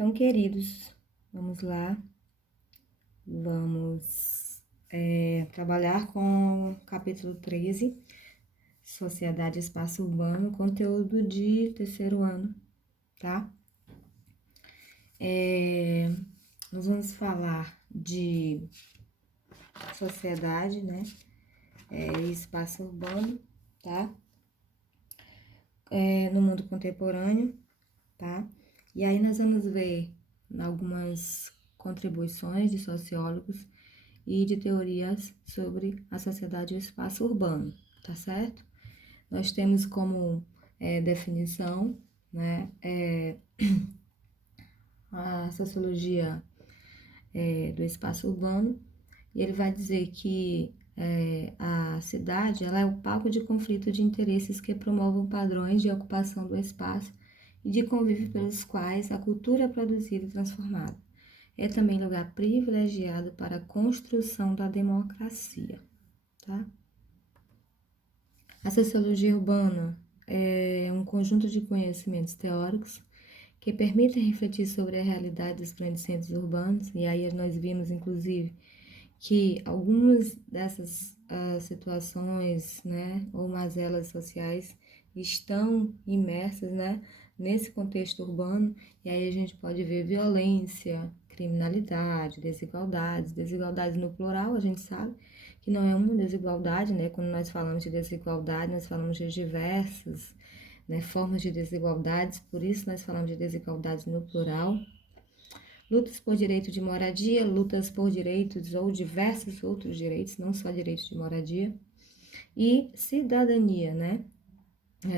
Então, queridos, vamos lá, vamos trabalhar com o capítulo 13, Sociedade e Espaço Urbano, conteúdo de terceiro ano, tá? Nós vamos falar de sociedade, né, e espaço urbano, tá? No mundo contemporâneo, tá? E aí nós vamos ver algumas contribuições de sociólogos e de teorias sobre a sociedade e o espaço urbano, tá certo? Nós temos como definição, né, a sociologia do espaço urbano, e ele vai dizer que a cidade ela é o palco de conflito de interesses que promovam padrões de ocupação do espaço e de convívio pelos quais a cultura é produzida e transformada. É também lugar privilegiado para a construção da democracia, tá? A sociologia urbana é um conjunto de conhecimentos teóricos que permitem refletir sobre a realidade dos grandes centros urbanos, e aí nós vimos, inclusive, que algumas dessas situações, né, ou mazelas sociais estão imersas, né, nesse contexto urbano, e aí a gente pode ver violência, criminalidade, desigualdades no plural, a gente sabe que não é uma desigualdade, né, quando nós falamos de desigualdade, nós falamos de diversas, né, formas de desigualdades, por isso nós falamos de desigualdades no plural. Lutas por direito de moradia, lutas por direitos ou diversos outros direitos, não só direito de moradia. E cidadania, né?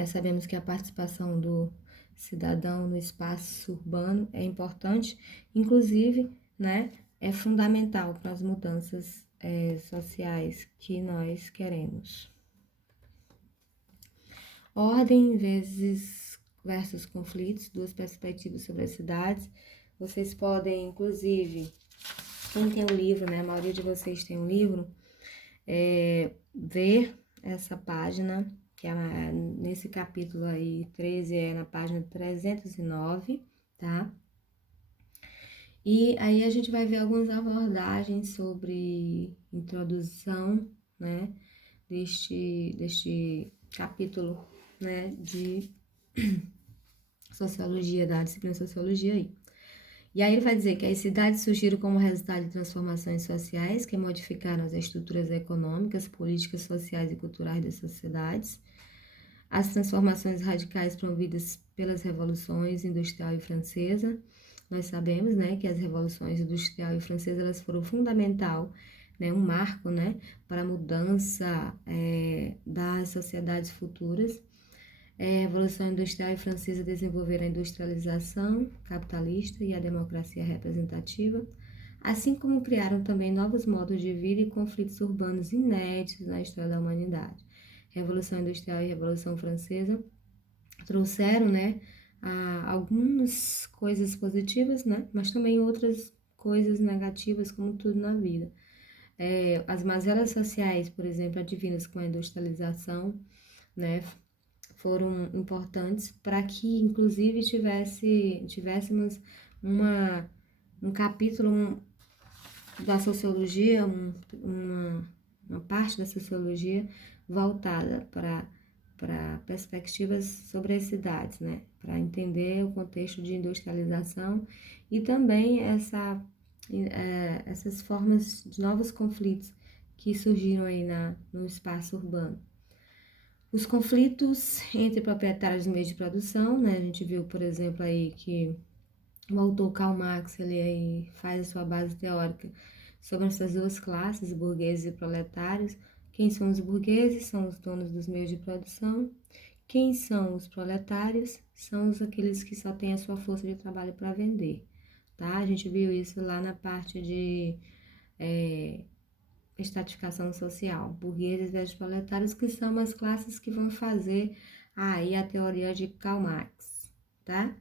Sabemos que a participação do cidadão no espaço urbano é importante, inclusive, né, é fundamental para as mudanças sociais que nós queremos. Ordem versus conflitos, duas perspectivas sobre as cidades. Vocês podem, inclusive, quem tem o livro, né, a maioria de vocês tem um livro, ver essa página, que é nesse capítulo aí, 13, é na página 309, tá? E aí a gente vai ver algumas abordagens sobre introdução, né, deste capítulo, né, de sociologia, da disciplina sociologia aí. E aí ele vai dizer que as cidades surgiram como resultado de transformações sociais que modificaram as estruturas econômicas, políticas, sociais e culturais das sociedades. As transformações radicais promovidas pelas revoluções industrial e francesa. Nós sabemos, né, que as revoluções industrial e francesa elas foram fundamental, né, um marco, né, para a mudança das sociedades futuras. A Revolução Industrial e Francesa desenvolveram a industrialização capitalista e a democracia representativa, assim como criaram também novos modos de vida e conflitos urbanos inéditos na história da humanidade. Revolução Industrial e Revolução Francesa trouxeram, né, algumas coisas positivas, né, mas também outras coisas negativas, como tudo na vida. As mazelas sociais, por exemplo, advindas com a industrialização, né, foram importantes para que, inclusive, tivéssemos um capítulo da sociologia, uma parte da sociologia voltada para perspectivas sobre as cidades, né? Para entender o contexto de industrialização e também essas formas de novos conflitos que surgiram aí no espaço urbano. Os conflitos entre proprietários de meios de produção, né? A gente viu, por exemplo, aí que o autor Karl Marx, ele aí faz a sua base teórica sobre essas duas classes, burgueses e proletários. Quem são os burgueses? São os donos dos meios de produção. Quem são os proletários? São aqueles que só têm a sua força de trabalho para vender, tá? A gente viu isso lá na parte de estratificação social, burgueses versus proletários, que são as classes que vão fazer aí a teoria de Karl Marx, tá?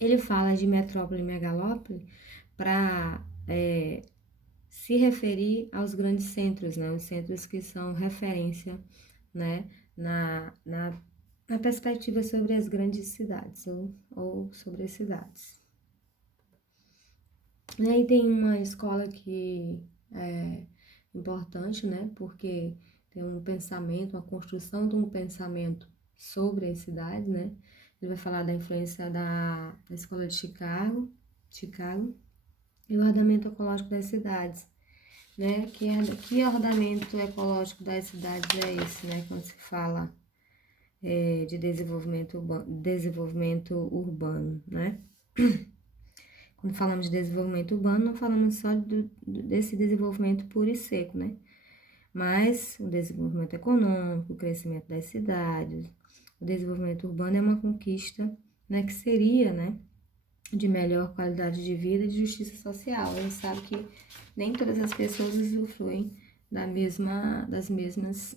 Ele fala de metrópole e megalópole para se referir aos grandes centros, né? Os centros que são referência, né? Na perspectiva sobre as grandes cidades ou sobre as cidades. E aí tem uma escola que é importante, né? Porque tem um pensamento, uma construção de um pensamento sobre as cidades, né? Ele vai falar da influência da escola de Chicago e o ordenamento ecológico das cidades, né? Que ordenamento ecológico das cidades é esse, né? Quando se fala de desenvolvimento urbano, né? Quando falamos de desenvolvimento urbano, não falamos só desse desenvolvimento puro e seco, né? Mas o desenvolvimento econômico, o crescimento das cidades, o desenvolvimento urbano é uma conquista, né, que seria, né, de melhor qualidade de vida e de justiça social. A gente sabe que nem todas as pessoas usufruem das mesmas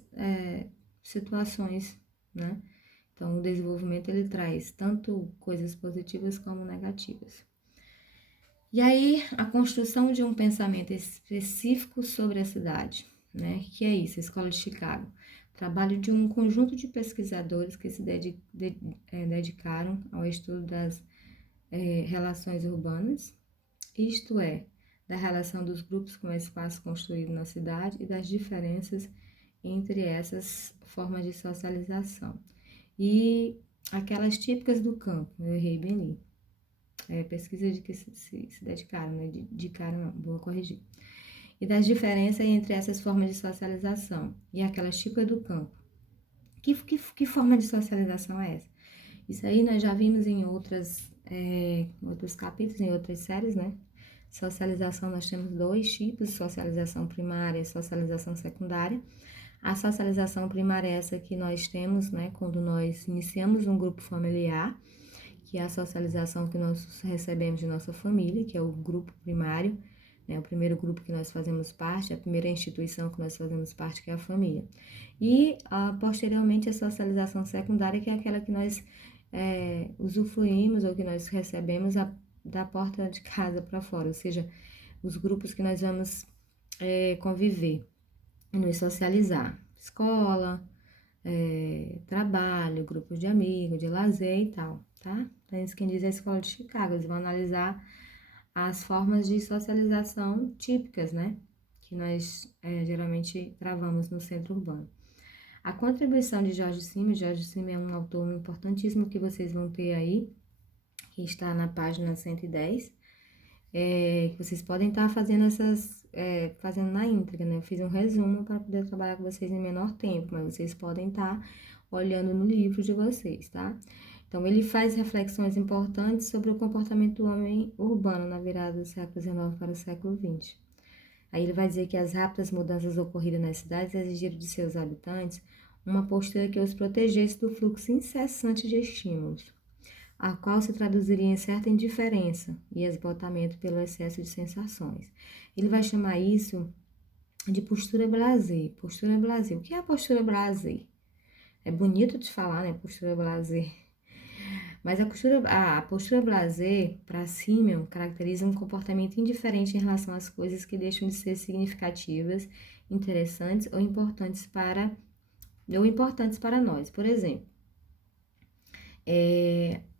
situações, né? Então, o desenvolvimento ele traz tanto coisas positivas como negativas. E aí, a construção de um pensamento específico sobre a cidade, né? Que é isso, a Escola de Chicago. Trabalho de um conjunto de pesquisadores que se dedicaram ao estudo das relações urbanas, isto é, da relação dos grupos com o espaço construído na cidade e das diferenças entre essas formas de socialização. E aquelas típicas do campo, eu errei bem ali. Pesquisa de que se dedicaram, né? Dedicaram, não, vou corrigir. E das diferenças entre essas formas de socialização e aquelas típicas do campo. Que forma de socialização é essa? Isso aí nós já vimos em outros capítulos, em outras séries, né? Socialização, nós temos dois tipos, socialização primária e socialização secundária. A socialização primária é essa que nós temos, né, quando nós iniciamos um grupo familiar, que é a socialização que nós recebemos de nossa família, que é o grupo primário, né, o primeiro grupo que nós fazemos parte, a primeira instituição que nós fazemos parte, que é a família. E, posteriormente, a socialização secundária, que é aquela que nós usufruímos ou que nós recebemos da porta de casa para fora, ou seja, os grupos que nós vamos conviver, nos socializar. Escola, trabalho, grupos de amigos, de lazer e tal, tá? Então, isso quem diz é a Escola de Chicago. Eles vão analisar as formas de socialização típicas, né? Que nós geralmente travamos no centro urbano. A contribuição de Jorge Simes é um autor importantíssimo que vocês vão ter aí, que está na página 110, que vocês podem estar fazendo fazendo na íntegra, né? Eu fiz um resumo para poder trabalhar com vocês em menor tempo, mas vocês podem estar olhando no livro de vocês, tá? Então, ele faz reflexões importantes sobre o comportamento do homem urbano na virada do século XIX para o século XX. Aí ele vai dizer que as rápidas mudanças ocorridas nas cidades exigiram de seus habitantes uma postura que os protegesse do fluxo incessante de estímulos, a qual se traduziria em certa indiferença e esgotamento pelo excesso de sensações. Ele vai chamar isso de postura blasé. Postura blasé. O que é a postura blasé? É bonito de falar, né? Postura blasé. Mas a postura blasé, para Simeon, caracteriza um comportamento indiferente em relação às coisas que deixam de ser significativas, interessantes ou importantes para nós. Por exemplo,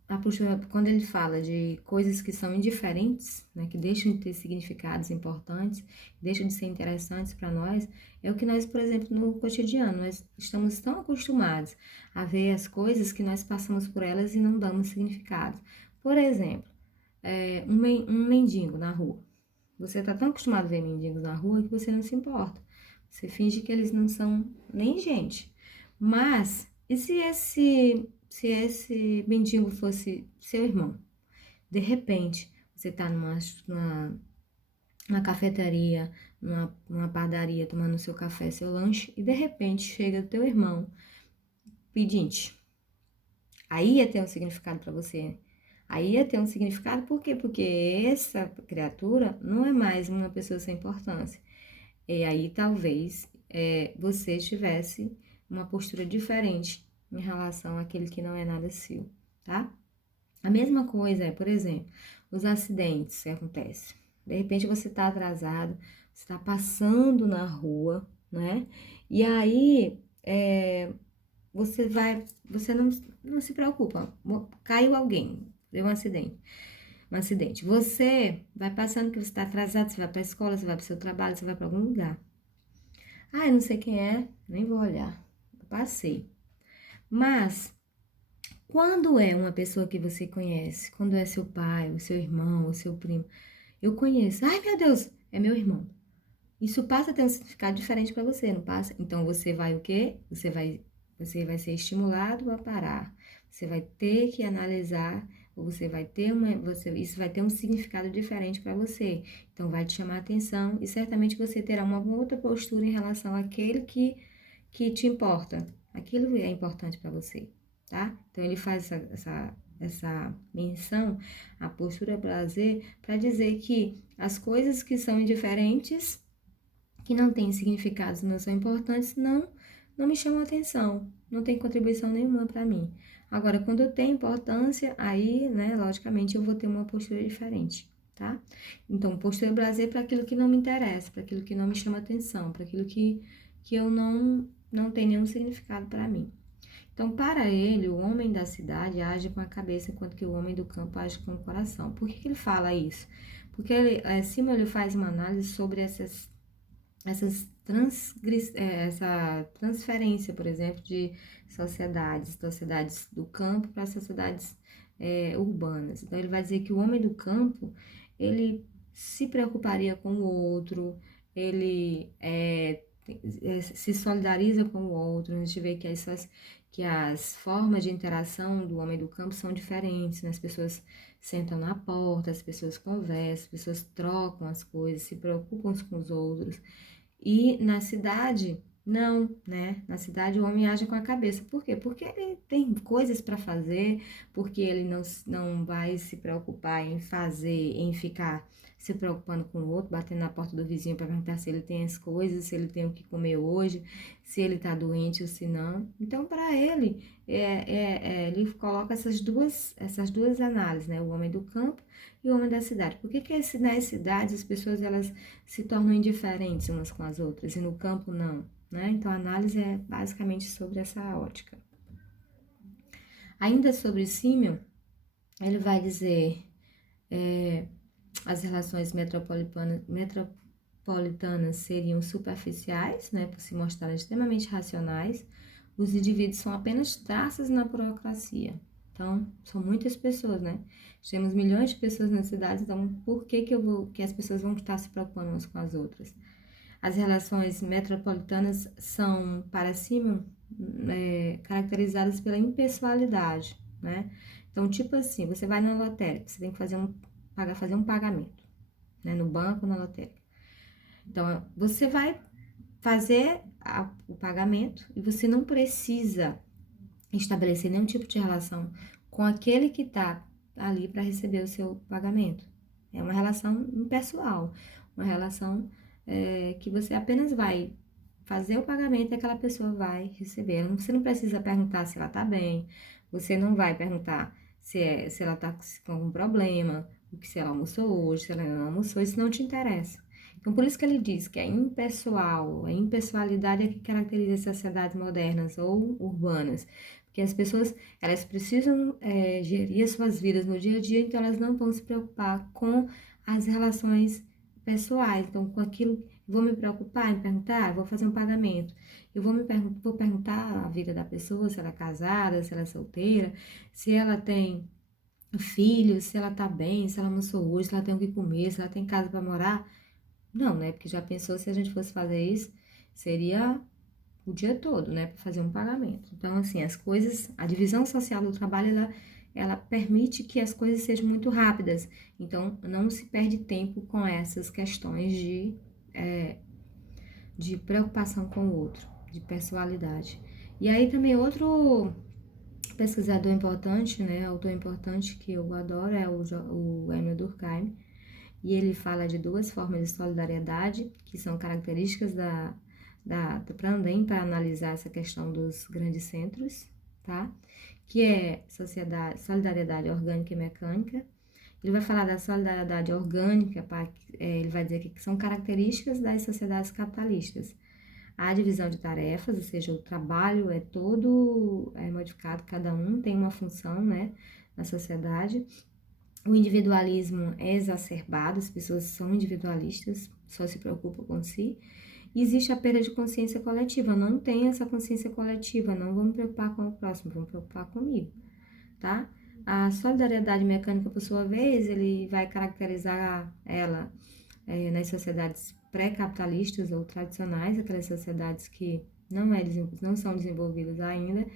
a postura, quando ele fala de coisas que são indiferentes, né, que deixam de ter significados importantes, deixam de ser interessantes para nós, é o que nós, por exemplo, no cotidiano, nós estamos tão acostumados a ver as coisas que nós passamos por elas e não damos significado. Por exemplo, um mendigo na rua. Você está tão acostumado a ver mendigos na rua que você não se importa. Você finge que eles não são nem gente. Mas, e se esse mendigo fosse seu irmão? De repente, você está numa cafeteria, numa padaria, tomando seu café, seu lanche, e de repente chega teu irmão pedinte. Aí ia ter um significado para você. Aí ia ter um significado, por quê? Porque essa criatura não é mais uma pessoa sem importância. E aí talvez você tivesse uma postura diferente em relação àquele que não é nada seu, tá? A mesma coisa por exemplo, os acidentes que acontecem. De repente você está atrasado, você está passando na rua, né? E aí você não se preocupa, caiu alguém, deu um acidente. um acidente. Você vai passando que você está atrasado, você vai para a escola, você vai para o seu trabalho, você vai para algum lugar. Ah, eu não sei quem é, nem vou olhar. Eu passei. Mas, quando é uma pessoa que você conhece, quando é seu pai, o seu irmão, o seu primo, eu conheço. Ai, meu Deus, é meu irmão. Isso passa a ter um significado diferente para você, não passa? Então você vai o quê? Você vai ser estimulado a parar. Você vai ter que analisar, ou você vai ter isso vai ter um significado diferente para você. Então vai te chamar a atenção e certamente você terá uma outra postura em relação àquele que te importa. Aquilo é importante para você, tá? Então ele faz essa menção à postura prazer para dizer que as coisas que são indiferentes, que não têm significados, não são importantes, não me chamam atenção, não tem contribuição nenhuma para mim. Agora, quando tem importância, aí, né, logicamente eu vou ter uma postura diferente, tá? Então, postura brasileira para aquilo que não me interessa, para aquilo que não me chama atenção, para aquilo que eu não tem nenhum significado para mim. Então, para ele, o homem da cidade age com a cabeça, enquanto que o homem do campo age com o coração. Por que ele fala isso? Porque acima ele faz uma análise sobre essa transferência, por exemplo, de sociedades do campo para sociedades urbanas. Então, ele vai dizer que o homem do campo, ele se preocuparia com o outro, ele se solidariza com o outro. A gente vê que as formas de interação do homem do campo são diferentes, né? As pessoas sentam na porta, as pessoas conversam, as pessoas trocam as coisas, se preocupam uns com os outros. E na cidade, não, né? Na cidade o homem age com a cabeça. Por quê? Porque ele tem coisas para fazer, porque ele não vai se preocupar em fazer, em ficar se preocupando com o outro, batendo na porta do vizinho para perguntar se ele tem as coisas, se ele tem o que comer hoje, se ele está doente ou se não. Então, para ele, ele coloca essas duas análises, né? O homem do campo e o homem da cidade. Por que nas cidades as pessoas elas se tornam indiferentes umas com as outras e no campo não, né? Então a análise é basicamente sobre essa ótica. Ainda sobre Simeon, ele vai dizer as relações metropolitanas seriam superficiais, né, por se mostrarem extremamente racionais. Os indivíduos são apenas traças na burocracia. Então, são muitas pessoas, né? Temos milhões de pessoas nas cidades, então por que as pessoas vão estar se preocupando umas com as outras? As relações metropolitanas são, para Simon, caracterizadas pela impessoalidade, né? Então, tipo assim, você vai na lotérica, você tem que fazer um pagamento, né? No banco, na lotérica. Então, você vai fazer o pagamento e você não precisa estabelecer nenhum tipo de relação com aquele que está ali para receber o seu pagamento. É uma relação impessoal, uma relação que você apenas vai fazer o pagamento e aquela pessoa vai receber. Você não precisa perguntar se ela está bem, você não vai perguntar se ela está com algum problema, se ela almoçou hoje, se ela não almoçou, isso não te interessa. Então, por isso que ele diz que é impessoal, a impessoalidade é que caracteriza as sociedades modernas ou urbanas, porque as pessoas, elas precisam gerir as suas vidas no dia a dia, então elas não vão se preocupar com as relações pessoais, então com aquilo, vou me preocupar em perguntar, vou fazer um pagamento, vou perguntar a vida da pessoa, se ela é casada, se ela é solteira, se ela tem filhos, se ela tá bem, se ela almoçou hoje, se ela tem o que comer, se ela tem casa para morar. Não, né? Porque já pensou se a gente fosse fazer isso, seria o dia todo, né? Para fazer um pagamento. Então, assim, a divisão social do trabalho, ela permite que as coisas sejam muito rápidas. Então, não se perde tempo com essas questões de preocupação com o outro, de pessoalidade. E aí também outro pesquisador importante, né? Autor importante que eu adoro é o Emil Durkheim. E ele fala de duas formas de solidariedade, que são características para analisar essa questão dos grandes centros, tá? Que é solidariedade orgânica e mecânica. Ele vai falar da solidariedade orgânica, ele vai dizer que são características das sociedades capitalistas. A divisão de tarefas, ou seja, o trabalho é todo modificado, cada um tem uma função, né, na sociedade. O individualismo é exacerbado, as pessoas são individualistas, só se preocupam com si. E existe a perda de consciência coletiva, não tem essa consciência coletiva, não vou me preocupar com o próximo, vou me preocupar comigo, tá? A solidariedade mecânica, por sua vez, ele vai caracterizar ela nas sociedades pré-capitalistas ou tradicionais, aquelas sociedades que não são desenvolvidas ainda,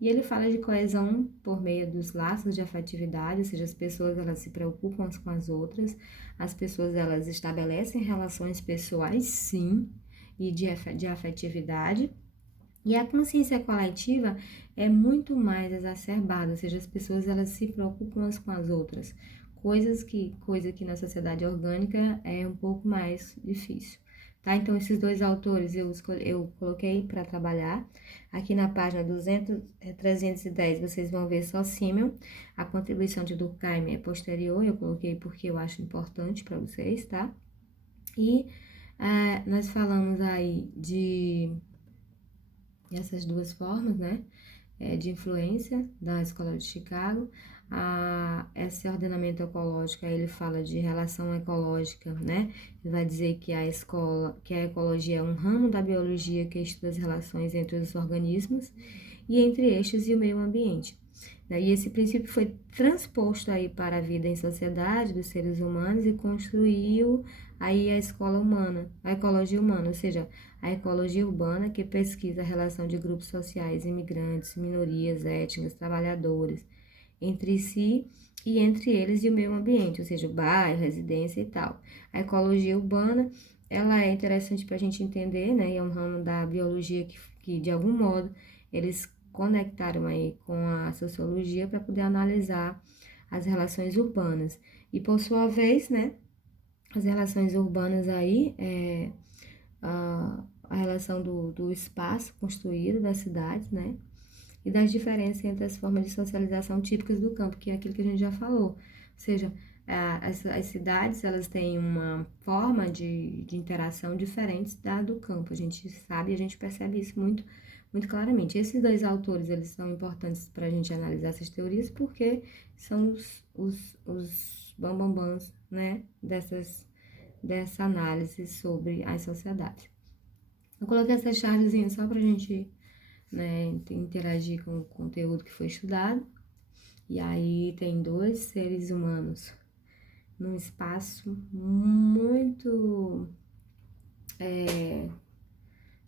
e ele fala de coesão por meio dos laços de afetividade, ou seja, as pessoas elas se preocupam umas com as outras, as pessoas elas estabelecem relações pessoais, sim, e de afetividade, e a consciência coletiva é muito mais exacerbada, ou seja, as pessoas elas se preocupam umas com as outras, coisa que na sociedade orgânica é um pouco mais difícil. Tá? Então, esses dois autores eu coloquei para trabalhar. Aqui na página 310, vocês vão ver só Simmel. A contribuição de Durkheim é posterior, eu coloquei porque eu acho importante para vocês, tá? E nós falamos aí de essas duas formas, né? De influência da Escola de Chicago. Esse ordenamento ecológico, ele fala de relação ecológica, né? Ele vai dizer que a ecologia é um ramo da biologia que estuda as relações entre os organismos e entre estes e o meio ambiente. E esse princípio foi transposto aí para a vida em sociedade dos seres humanos e construiu aí a escola humana, a ecologia humana, ou seja, a ecologia urbana que pesquisa a relação de grupos sociais, imigrantes, minorias étnicas, trabalhadores, entre si e entre eles e o meio ambiente, ou seja, o bairro, residência e tal. A ecologia urbana, ela é interessante para a gente entender, né? É um ramo da biologia que de algum modo eles conectaram aí com a sociologia para poder analisar as relações urbanas. E por sua vez, né, as relações urbanas aí, a relação do espaço construído das cidades, né, e das diferenças entre as formas de socialização típicas do campo, que é aquilo que a gente já falou. Ou seja, as cidades, elas têm uma forma de interação diferente da do campo. A gente sabe, a gente percebe isso muito claramente. Esses dois autores, eles são importantes para a gente analisar essas teorias, porque são os bambambãs, né, dessa análise sobre as sociedades. Eu coloquei essa chargezinha só para a gente, né, interagir com o conteúdo que foi estudado. E aí tem dois seres humanos num espaço muito,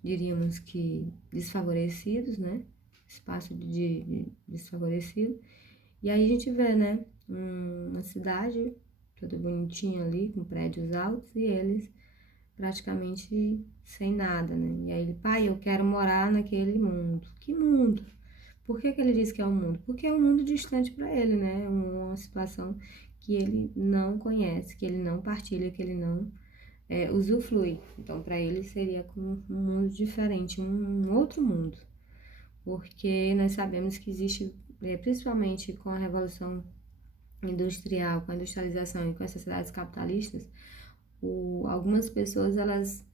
diríamos que desfavorecidos, né? Espaço de desfavorecido. E aí a gente vê, né, uma cidade toda bonitinha ali, com prédios altos, e eles praticamente sem nada, né? E aí ele, pai, eu quero morar naquele mundo. Que mundo? Por que ele diz que é um mundo? Porque é um mundo distante para ele, né? Uma situação que ele não conhece, que ele não partilha, que ele não usufrui. Então, para ele seria como um mundo diferente, um outro mundo. Porque nós sabemos que existe, principalmente com a Revolução Industrial, com a industrialização e com as sociedades capitalistas, algumas pessoas elas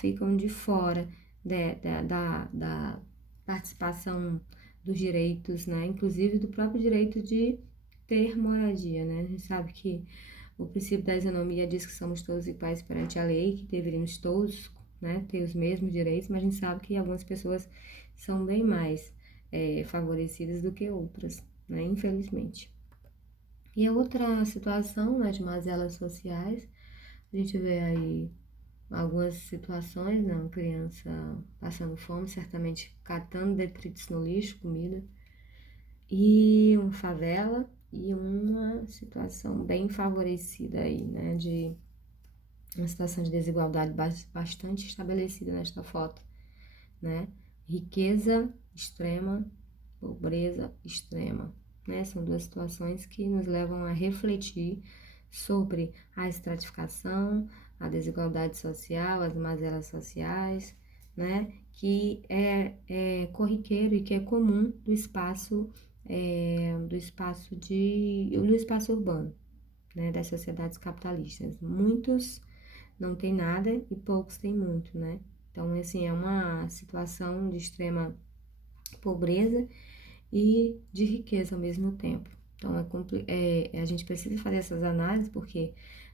ficam de fora da participação dos direitos, né? Inclusive do próprio direito de ter moradia, né? A gente sabe que o princípio da isonomia diz que somos todos iguais perante a lei, que deveríamos todos, né, ter os mesmos direitos, mas a gente sabe que algumas pessoas são bem mais favorecidas do que outras, né? Infelizmente. E a outra situação, né, de mazelas sociais, a gente vê aí algumas situações, né? Uma criança passando fome, certamente catando detritos no lixo, comida, e uma favela e uma situação bem favorecida aí, né? De uma situação de desigualdade bastante estabelecida nesta foto, né? Riqueza extrema, pobreza extrema, né? São duas situações que nos levam a refletir sobre a estratificação, a desigualdade social, as mazelas sociais, né? Que é corriqueiro e que é comum do espaço no espaço urbano, né? Das sociedades capitalistas. Muitos não têm nada e poucos têm muito, né? Então, assim, é uma situação de extrema pobreza e de riqueza ao mesmo tempo. Então, a gente precisa fazer essas análises porque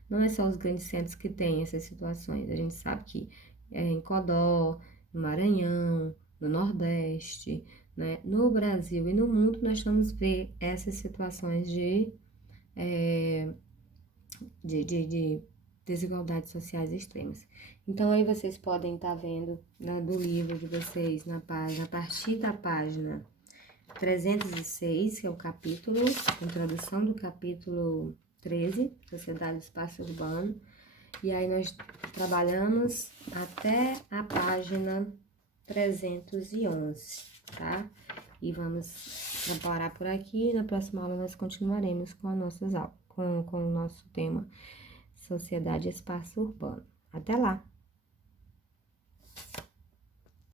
não é só os grandes centros que têm essas situações. A gente sabe que em Codó, no Maranhão, no Nordeste, né, no Brasil e no mundo, nós vamos ver essas situações de desigualdades sociais extremas. Então, aí vocês podem estar vendo, né, do livro de vocês, na página, a partir da página 306, que é o capítulo, introdução do capítulo 13, Sociedade do Espaço Urbano, e aí nós trabalhamos até a página 311, tá? E vamos parar por aqui, na próxima aula nós continuaremos com as nossas aulas, com o nosso tema Sociedade e Espaço Urbano. Até lá!